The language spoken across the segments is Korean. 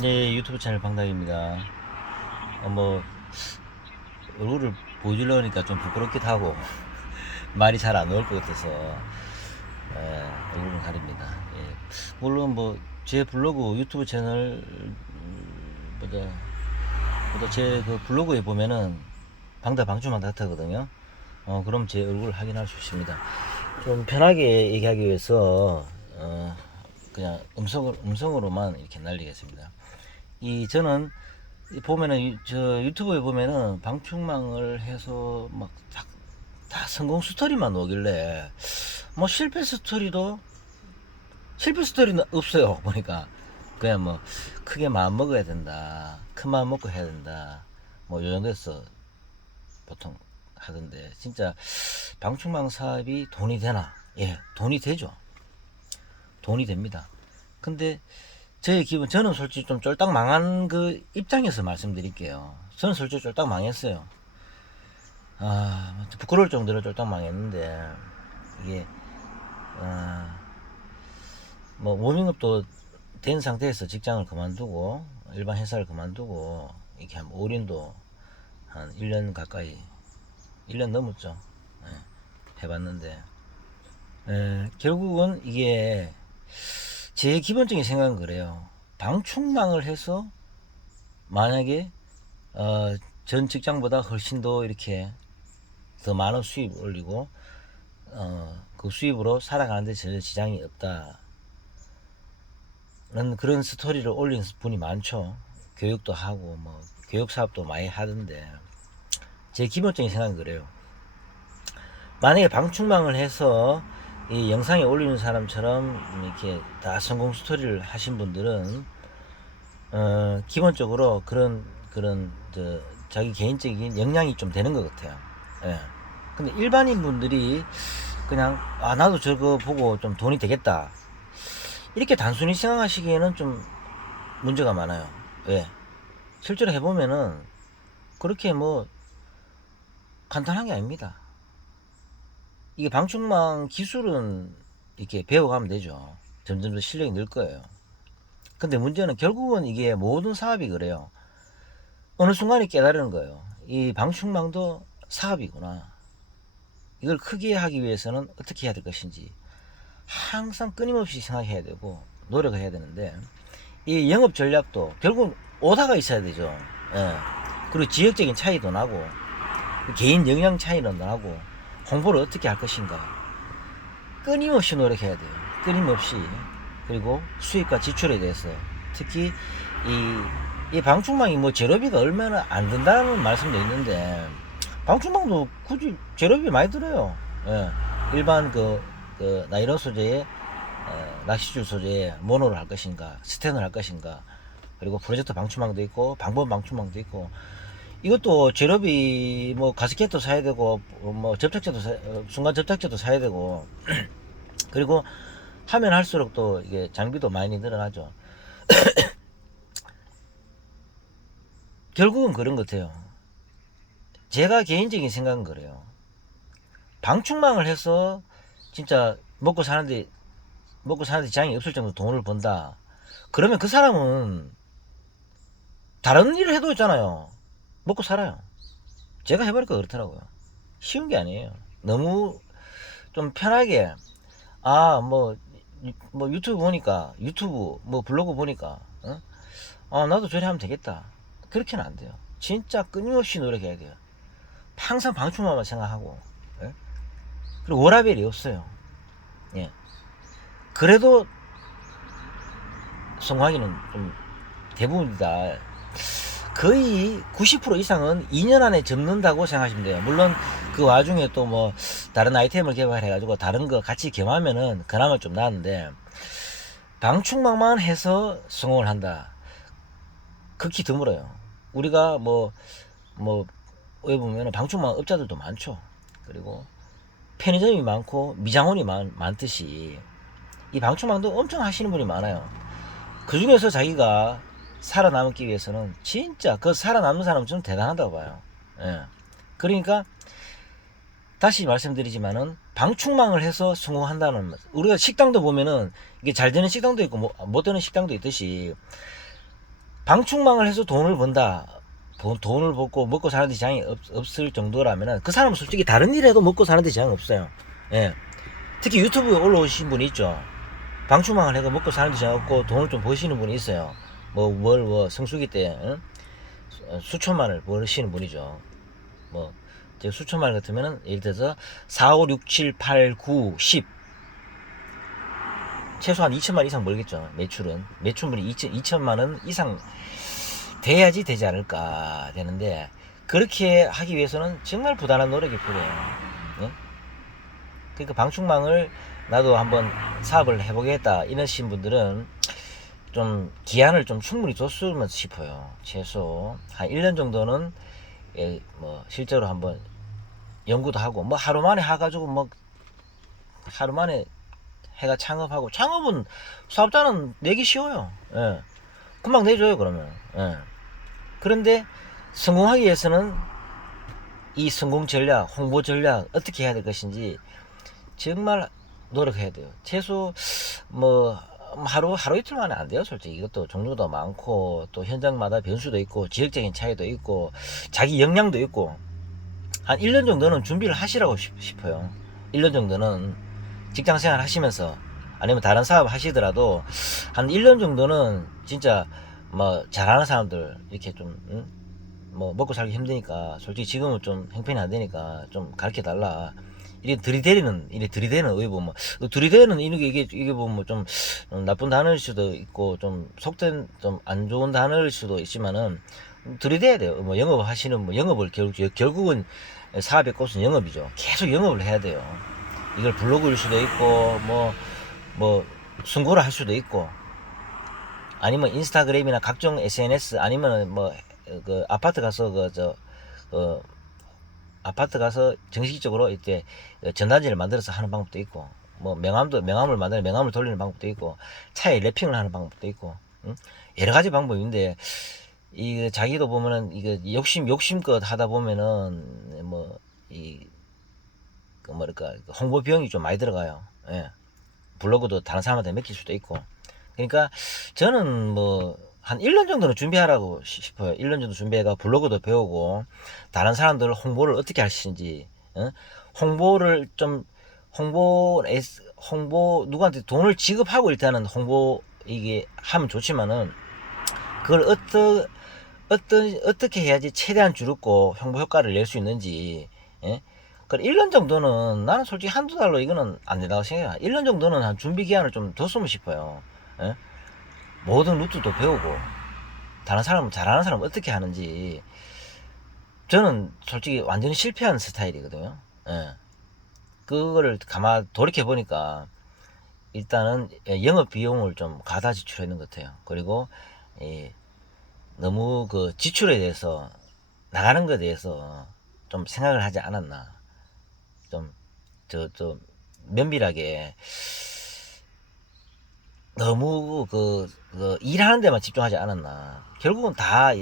네, 유튜브 채널 방당입니다. 뭐 얼굴을 보여주려니까 좀 부끄럽기도 하고 말이 잘 안 나올 것 같아서 얼굴은 가립니다. 예. 물론 뭐 제 블로그 유튜브 채널 보다 제 그 블로그에 보면은 방주망 닥터거든요. 그럼 제 얼굴을 확인할 수 있습니다. 좀 편하게 얘기하기 위해서 그냥 음성으로만 이렇게 날리겠습니다. 저는 보면은 저 유튜브에 보면은 방충망을 해서 막 다 성공 스토리만 오길래 뭐 실패 스토리는 없어요. 보니까 그냥 뭐 크게 마음 먹어야 된다, 큰 마음 먹고 해야 된다, 뭐 요 정도에서 보통 하던데, 진짜 방충망 사업이 돈이 되나? 예, 돈이 되죠. 돈이 됩니다. 근데 저는 솔직히 좀 쫄딱 망한 그 입장에서 말씀드릴게요. 저는 솔직히 쫄딱 망했어요. 부끄러울 정도로 쫄딱 망했는데, 이게, 뭐, 워밍업도 된 상태에서 직장을 그만두고, 일반 회사를 그만두고, 이렇게 한 올인도 한 1년 가까이, 1년 넘었죠. 예, 해봤는데, 결국은 이게, 제 기본적인 생각은 그래요. 방충망을 해서, 만약에, 전 직장보다 훨씬 더 이렇게 더 많은 수입 올리고 그 수입으로 살아가는데 전혀 지장이 없다는 그런 스토리를 올린 분이 많죠. 교육도 하고 뭐 교육 사업도 많이 하던데, 제 기본적인 생각은 그래요. 만약에 방충망을 해서 이 영상에 올리는 사람처럼 이렇게 다 성공 스토리를 하신 분들은 기본적으로 그런 자기 개인적인 역량이 좀 되는 것 같아요. 예. 근데 일반인 분들이 그냥 나도 저거 보고 좀 돈이 되겠다 이렇게 단순히 생각하시기에는 좀 문제가 많아요. 왜? 실제로 해보면은 그렇게 뭐 간단한 게 아닙니다. 이게 방충망 기술은 이렇게 배워가면 되죠. 점점 더 실력이 늘 거예요. 근데 문제는 결국은 이게 모든 사업이 그래요. 어느 순간에 깨달은 거예요. 이 방충망도 사업이구나. 이걸 크게 하기 위해서는 어떻게 해야 될 것인지 항상 끊임없이 생각해야 되고 노력을 해야 되는데, 이 영업 전략도 결국 오다가 있어야 되죠. 예. 그리고 지역적인 차이도 나고 개인 역량 차이는 나고 홍보를 어떻게 할 것인가 끊임없이 노력해야 돼요. 끊임없이. 그리고 수입과 지출에 대해서 특히 이 방충망이 뭐 재료비가 얼마나 안 든다는 말씀도 있는데, 방충망도 굳이 재료비 많이 들어요. 예. 일반 그 나이론 소재의 낚시줄 소재에 모노를 할 것인가, 스텐을 할 것인가, 그리고 프로젝트 방충망도 있고 방범 방충망도 있고, 이것도 재료비 뭐 가스켓도 사야 되고 뭐 접착제도 순간 접착제도 사야 되고 그리고 하면 할수록 또 이게 장비도 많이 늘어나죠. 결국은 그런 것 같아요. 제가 개인적인 생각은 그래요. 방충망을 해서 진짜 먹고 사는데 지장이 없을 정도 돈을 번다. 그러면 그 사람은 다른 일을 해도 있잖아요. 먹고 살아요. 제가 해보니까 그렇더라고요. 쉬운 게 아니에요. 너무 좀 편하게, 뭐, 유튜브 보니까, 뭐 블로그 보니까, 나도 저래 하면 되겠다. 그렇게는 안 돼요. 진짜 끊임없이 노력해야 돼요. 항상 방충망만 생각하고, 예? 그리고 워라밸이 없어요. 예. 그래도 성공하기는 좀 대부분이다. 거의 90% 이상은 2년 안에 접는다고 생각하시면 돼요. 물론 그 와중에 또 뭐 다른 아이템을 개발해가지고 다른 거 같이 겸하면은 그나마 좀 나은데, 방충망만 해서 성공을 한다. 극히 드물어요. 우리가 왜 보면 방충망 업자들도 많죠. 그리고 편의점이 많고 미장원이 많듯이 이 방충망도 엄청 하시는 분이 많아요. 그 중에서 자기가 살아남기 위해서는 진짜 그 살아남는 사람은 좀 대단하다고 봐요. 예. 그러니까 다시 말씀드리지만은 방충망을 해서 성공한다는, 우리가 식당도 보면은 이게 잘 되는 식당도 있고 못 되는 식당도 있듯이, 방충망을 해서 돈을 번다. 돈을 벌고 먹고 사는데 지장이 없을 정도라면은 그 사람은 솔직히 다른 일 해도 먹고 사는데 지장이 없어요. 예. 특히 유튜브에 올라오신 분이 있죠. 방충망을 해서 먹고 사는데 지장 없고 돈을 좀 버시는 분이 있어요. 뭐 성수기 때 응? 수천만을 버시는 분이죠. 뭐 수천만 원 같으면은 예를 들어서 4, 5, 6, 7, 8, 9, 10 최소한 2천만 이상 벌겠죠. 매출분이 2천만 원 이상 돼야지 되지 않을까 되는데, 그렇게 하기 위해서는 정말 부단한 노력이 필요해요. 네? 그러니까 방충망을 나도 한번 사업을 해보겠다 이러신 분들은 좀 기한을 좀 충분히 줬으면 싶어요. 최소 한 1년 정도는 뭐 실제로 한번 연구도 하고, 뭐 하루 만에 해가지고 뭐 하루 만에 해가 창업하고, 창업은 사업자는 내기 쉬워요. 예. 금방 내줘요 그러면. 예. 그런데 성공하기 위해서는 이 성공 전략, 홍보 전략 어떻게 해야 될 것인지 정말 노력해야 돼요. 최소 뭐 하루 이틀 만에 안 돼요. 솔직히 이것도 종류도 많고 또 현장마다 변수도 있고 지역적인 차이도 있고 자기 역량도 있고, 한 1년 정도는 준비를 하시라고 싶어요. 1년 정도는 직장생활 하시면서 아니면 다른 사업 하시더라도 한 1년 정도는 진짜 뭐 잘하는 사람들 이렇게 좀 뭐 먹고 살기 힘드니까 솔직히 지금은 좀 형편이 안 되니까 좀 가르쳐 달라. 이래 들이대는 의의 보면 들이대는 이게 보면 좀 나쁜 단어일 수도 있고 좀 속된 좀 안 좋은 단어일 수도 있지만은 들이대야 돼요. 뭐 영업 하시는 뭐 영업을 결국은 사업의 꽃은 영업이죠. 계속 영업을 해야 돼요. 이걸 블로그일 수도 있고 뭐 승고를 할 수도 있고, 아니면 인스타그램이나 각종 SNS, 아니면 뭐 그 아파트 가서 아파트 가서 정식적으로 이렇게 전단지를 만들어서 하는 방법도 있고, 뭐 명함을 만드는 명함을 돌리는 방법도 있고, 차에 랩핑을 하는 방법도 있고, 여러 가지 방법인데 이 자기도 보면은 이거 욕심껏 하다 보면은 그 뭐랄까 홍보 비용이 좀 많이 들어가요. 예. 블로그도 다른 사람한테 맡길 수도 있고. 그러니까 저는 뭐 한 1년 정도는 준비하라고 싶어요. 1년 정도 준비해가 블로그도 배우고 다른 사람들 홍보를 어떻게 하시는지, 홍보를 좀 홍보 누구한테 돈을 지급하고 일단은 홍보 이게 하면 좋지만은 그걸 어떻게 해야지 최대한 줄였고 홍보 효과를 낼 수 있는지, 예? 그 1년 정도는 나는 솔직히 한두 달로 이거는 안 된다고 생각해요. 1년 정도는 한 준비 기간을 좀 뒀으면 싶어요. 예? 모든 루트도 배우고 다른 사람 잘하는 사람 어떻게 하는지. 저는 솔직히 완전히 실패한 스타일이거든요. 예. 그거를 가만 돌이켜 보니까 일단은 영업 비용을 좀 과다 지출했는 것 같아요. 그리고 너무 그 지출에 대해서 나가는 것에 대해서 좀 생각을 하지 않았나. 좀 면밀하게 너무 일하는 데만 집중하지 않았나. 결국은 다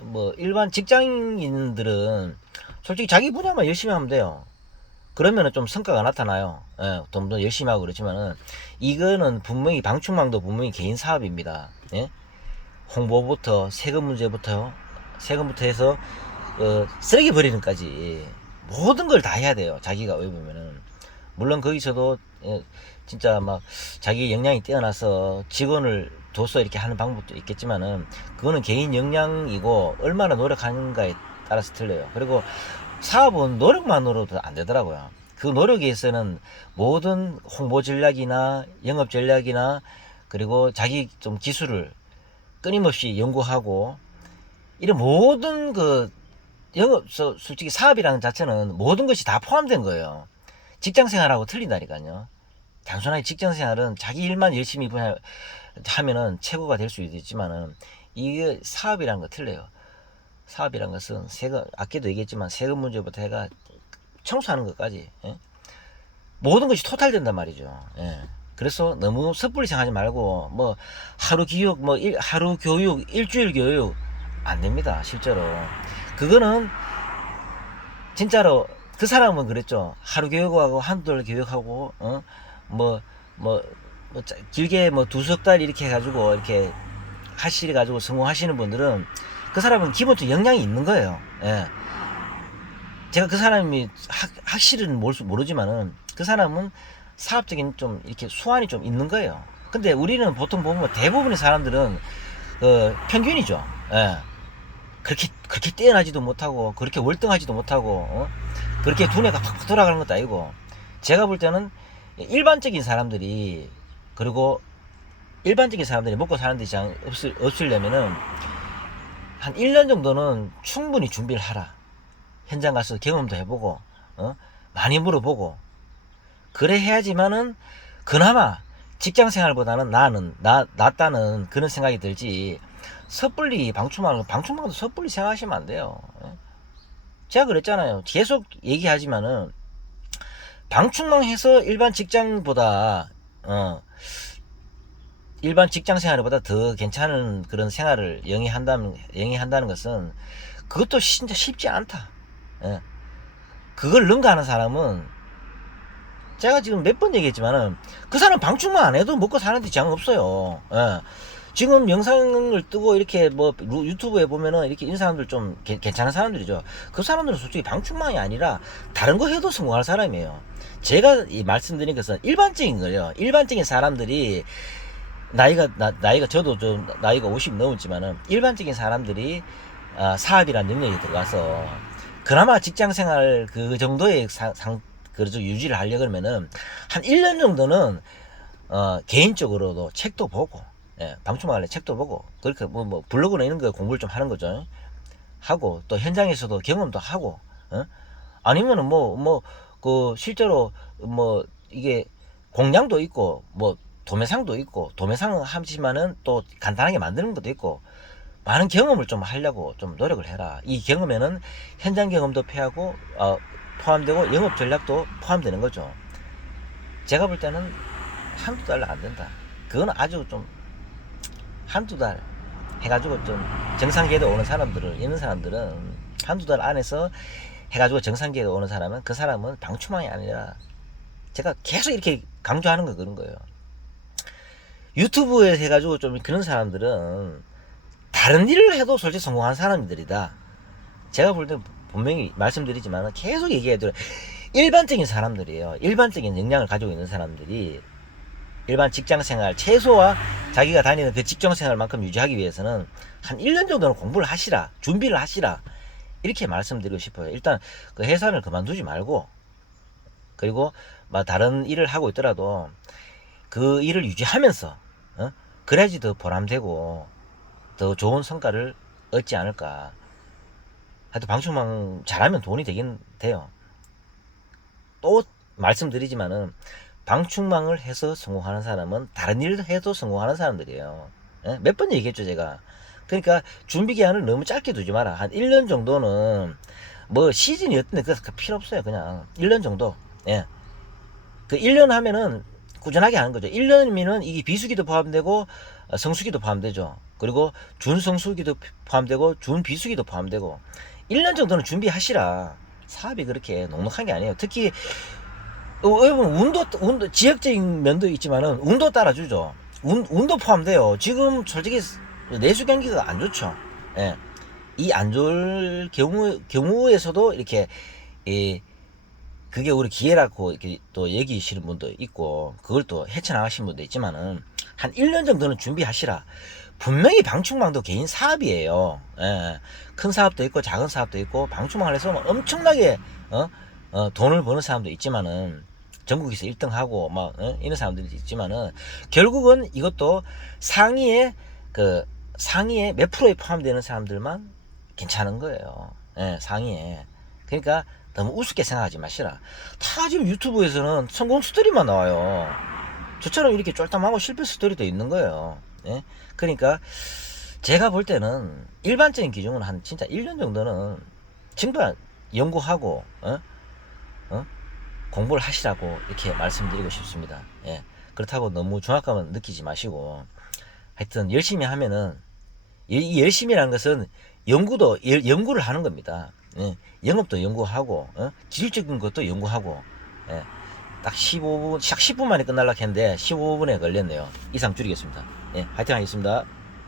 뭐 일반 직장인들은 솔직히 자기 분야만 열심히 하면 돼요. 그러면은 좀 성과가 나타나요. 예, 좀 더 열심히 하고 그렇지만은 이거는 분명히 방충망도 분명히 개인 사업입니다. 예? 홍보부터 세금부터 해서 쓰레기 버리는까지 모든 걸 다 해야 돼요. 자기가 왜 보면은 물론 거기서도 진짜 막 자기 역량이 뛰어나서 직원을 둬서 이렇게 하는 방법도 있겠지만은 그거는 개인 역량이고 얼마나 노력하는가에 따라서 틀려요. 그리고 사업은 노력만으로도 안 되더라고요. 그 노력에 있어서는 모든 홍보 전략이나 영업 전략이나 그리고 자기 좀 기술을 끊임없이 연구하고, 이런 모든 솔직히 사업이라는 자체는 모든 것이 다 포함된 거예요. 직장 생활하고 틀린다니까요. 단순하게 직장 생활은 자기 일만 열심히 하면은 최고가 될 수 있지만은 이게 사업이라는 거 틀려요. 사업이란 것은 아까도 얘기했지만 세금 문제부터 해가 청소하는 것까지, 예? 모든 것이 토탈된단 말이죠. 예. 그래서 너무 섣불리 생각하지 말고 뭐 하루 교육 일주일 교육 안 됩니다. 실제로 그거는 진짜로 그 사람은 그랬죠. 하루 교육하고 한두 달 교육하고 뭐 길게 뭐 두석 달 이렇게 해가지고 이렇게 하시려 가지고 성공하시는 분들은 그 사람은 기본적인 역량이 있는 거예요. 예. 제가 그 사람이 확실은 모르지만은 그 사람은 사업적인 좀 이렇게 수완이 좀 있는 거예요. 근데 우리는 보통 보면 대부분의 사람들은 평균이죠. 예. 그렇게 뛰어나지도 못하고 그렇게 월등하지도 못하고 그렇게 두뇌가 팍팍 돌아가는 것도 아니고, 제가 볼 때는 일반적인 사람들이, 그리고 일반적인 사람들이 먹고 사는 데 이상 없으려면은 한 1년 정도는 충분히 준비를 하라. 현장 가서 경험도 해보고 많이 물어보고 그래 해야지만은 그나마 직장 생활보다는 낫다는 그런 생각이 들지, 섣불리 방충망도 섣불리 생각하시면 안 돼요. 제가 그랬잖아요. 계속 얘기하지만은 방충망 해서 일반 직장보다 일반 직장 생활보다 더 괜찮은 그런 생활을 영위한다는 것은 그것도 진짜 쉽지 않다. 예. 그걸 능가하는 사람은, 제가 지금 몇 번 얘기했지만은 그 사람 방충망 안 해도 먹고 사는데 지장 없어요. 예. 지금 영상을 뜨고 이렇게 뭐 유튜브에 보면은 이렇게 있는 사람들 좀 괜찮은 사람들이죠. 그 사람들은 솔직히 방충망이 아니라 다른 거 해도 성공할 사람이에요. 제가 말씀드린 것은 일반적인 거예요. 일반적인 사람들이 나이가 저도 좀 나이가 50 넘었지만은 일반적인 사람들이 사업이란 영역에 들어가서 그나마 직장 생활 그 정도의 그래서 유지를 하려 그러면은 한 1년 정도는 개인적으로도 책도 보고, 예, 방충망 책도 보고, 그렇게 뭐 블로그나 이런 거 공부를 좀 하는 거죠. 하고 또 현장에서도 경험도 하고, 아니면은 그 실제로 이게 공장도 있고 도매상도 있고, 도매상은 하지만은 또 간단하게 만드는 것도 있고, 많은 경험을 좀 하려고 좀 노력을 해라. 이 경험에는 현장 경험도 포함되고 영업 전략도 포함되는 거죠. 제가 볼 때는 한두 달로 안 된다. 그건 아주 좀 한두 달 해가지고 좀 정상기회에 오는 있는 사람들은 한두 달 안에서 해가지고 정상기회에 오는 사람은, 그 사람은 방충망이 아니라, 제가 계속 이렇게 강조하는 거 그런 거예요. 유튜브에 해가지고 좀 그런 사람들은 다른 일을 해도 솔직히 성공한 사람들이다. 제가 볼 때 분명히 말씀드리지만 계속 얘기해도 일반적인 사람들이에요. 일반적인 역량을 가지고 있는 사람들이 일반 직장생활, 최소화 자기가 다니는 그 직장생활만큼 유지하기 위해서는 한 1년 정도는 공부를 하시라, 준비를 하시라, 이렇게 말씀드리고 싶어요. 일단 그 회사를 그만두지 말고, 그리고 다른 일을 하고 있더라도 그 일을 유지하면서 그래야지 더 보람되고 더 좋은 성과를 얻지 않을까. 하여튼 방충망 잘하면 돈이 되긴 돼요. 또 말씀드리지만은 방충망을 해서 성공하는 사람은 다른 일을 해도 성공하는 사람들이에요. 몇 번 얘기했죠, 제가. 그러니까 준비 기간을 너무 짧게 두지 마라. 한 1년 정도는 시즌이 어떤데 그거 필요 없어요. 그냥 1년 정도. 예. 그 1년 하면은 꾸준하게 하는 거죠. 1년이면은 이게 비수기도 포함되고 성수기도 포함되죠. 그리고 준성수기도 포함되고 준비수기도 포함되고 1년 정도는 준비하시라. 사업이 그렇게 넉넉한 게 아니에요. 특히 여러분 운도 지역적인 면도 있지만은 운도 따라주죠. 운도 포함돼요. 지금 솔직히 내수 경기가 안 좋죠. 예. 이 안 좋을 경우에서도 이렇게 그게 우리 기회라고 이렇게 또 얘기하시는 분도 있고, 그걸 또 헤쳐나가시는 분도 있지만은 한 1년 정도는 준비하시라. 분명히 방충망도 개인 사업이에요. 예. 큰 사업도 있고 작은 사업도 있고, 방충망을 해서 엄청나게 돈을 버는 사람도 있지만은, 전국에서 1등하고 이런 사람들이 있지만은, 결국은 이것도 상위에 몇 프로에 포함되는 사람들만 괜찮은 거예요. 예, 상위에. 그러니까 너무 우습게 생각하지 마시라. 다 지금 유튜브에서는 성공 스토리만 나와요. 저처럼 이렇게 쫄딱하고 실패 스토리도 있는 거예요. 예? 그러니까 제가 볼 때는 일반적인 기준은 한 진짜 1년 정도는 전부 연구하고 공부를 하시라고 이렇게 말씀드리고 싶습니다. 예. 그렇다고 너무 중압감은 느끼지 마시고, 하여튼 열심히 하면은, 이 열심히라는 것은 연구를 하는 겁니다. 예. 영업도 연구하고, 기술적인 것도 연구하고, 예. 딱 10분 만에 끝날라 했는데 15분에 걸렸네요. 이상 줄이겠습니다. 예. 화이팅 하겠습니다.